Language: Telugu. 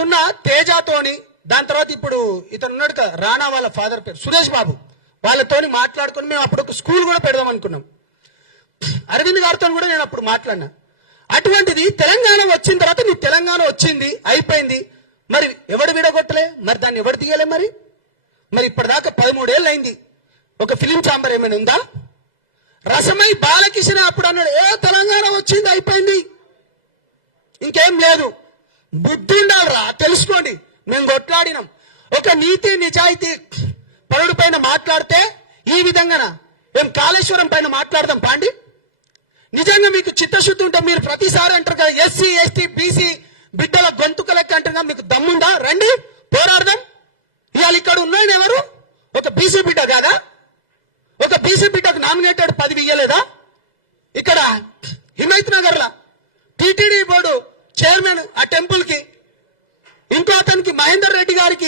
అప్పుడున్న తేజతోని, దాని తర్వాత ఇప్పుడు ఇతను ఉన్నాడు కదా రానా వాళ్ళ ఫాదర్ పేరు సురేష్ బాబు, వాళ్ళతోని మాట్లాడుకొని మేము అప్పుడు ఒక స్కూల్ కూడా పెడదాం అనుకున్నాం. అరవింద్ గారితో కూడా నేను అప్పుడు మాట్లాడినా. అటువంటిది తెలంగాణ వచ్చిన తర్వాత నీ తెలంగాణ వచ్చింది అయిపోయింది, మరి ఎవడు విడగొట్టలే, మరి దాన్ని ఎవడు తీయలే, మరి ఇప్పటిదాకా 13 ఏళ్ళు అయింది. ఒక ఫిలిం ఛాంబర్ ఏమైనా ఉందా? రసమై బాలకృష్ణ అప్పుడు అన్నాడు తెలంగాణ వచ్చింది అయిపోయింది, ఇంకేం లేదు. బుద్ధి ఉండాలిరా, తెలుసుకోండి. మేము కొట్లాడినాం. ఒక నీతి నిజాయితీ పరుడు పైన మాట్లాడితే ఈ విధంగా మేము కాళేశ్వరం పైన మాట్లాడదాం పాండి. నిజంగా మీకు చిత్తశుద్ధి ఉంటే మీరు ప్రతిసారి అంటారు కదా ఎస్సీ ఎస్టీ బీసీ బిడ్డల గొంతుక లెక్క అంటారు, మీకు దమ్ముందా? రండి పోరాడదాం. ఇవాళ ఇక్కడ ఉన్నాయని ఎవరు? ఒక బీసీ బిడ్డ కాదా? ఒక బీసీ బిడ్డకు నామినేటెడ్ పదవి ఇయ్యలేదా? ఇక్కడ హిమైత్ నగర్ లా టిటిడి బోర్డు చైర్మన్ ఆ టెంపుల్ కి, ఇంకో అతనికి మహేందర్ రెడ్డి గారికి